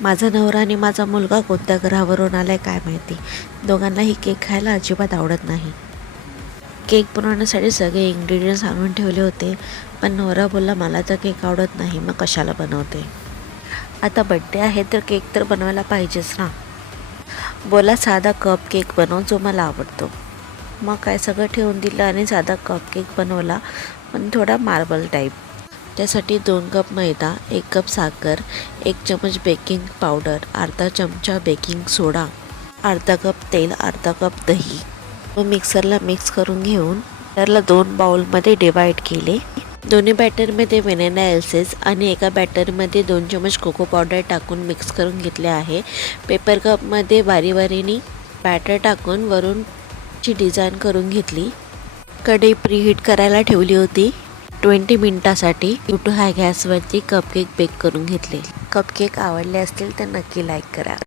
माझा नवरा आणि माझा मुलगा कोणत्या ग्रहावरून आलाय काय माहिती, दोघांनाही केक खायला अजिबात आवडत नाही. केक बनवण्यासाठी सगळे इंग्रेडियंट्स आणून ठेवले होते, पण नवरा बोलला मला तर केक आवडत नाही, मग कशाला बनवते. आता बड्डे आहे तर केक तर बनवायला पाहिजेच ना. बोला साधा कप केक बनव जो मला आवडतो. मग काय सगळं ठेवून दिलं आणि साधा कप केक बनवला, पण थोडा मार्बल टाईप. त्यासाठी 2 कप मैदा, 1 कप साखर, 1 चमच बेकिंग पावडर, अर्धा चमचा बेकिंग सोडा, अर्धा कप तेल, अर्धा कप दही व मिक्सरला मिक्स करून घेऊन त्याला 2 बाउलमध्ये डिवाईड केले. दोन्ही बॅटरमध्ये व्हॅनिला एसेन्स आणि एका बॅटरमध्ये 2 चमच कोको पावडर टाकून मिक्स करून घेतले आहे. पेपर कपमध्ये बारीबारीने बॅटर टाकून वरून ची डिझाईन करून घेतली. कढई प्रीहीट करायला ठेवली होती. 20 मिनिटासाठी टू हाय गॅसवरती कपकेक बेक करून घेतले. कपकेक आवडले असतील तर नक्की लाईक करा.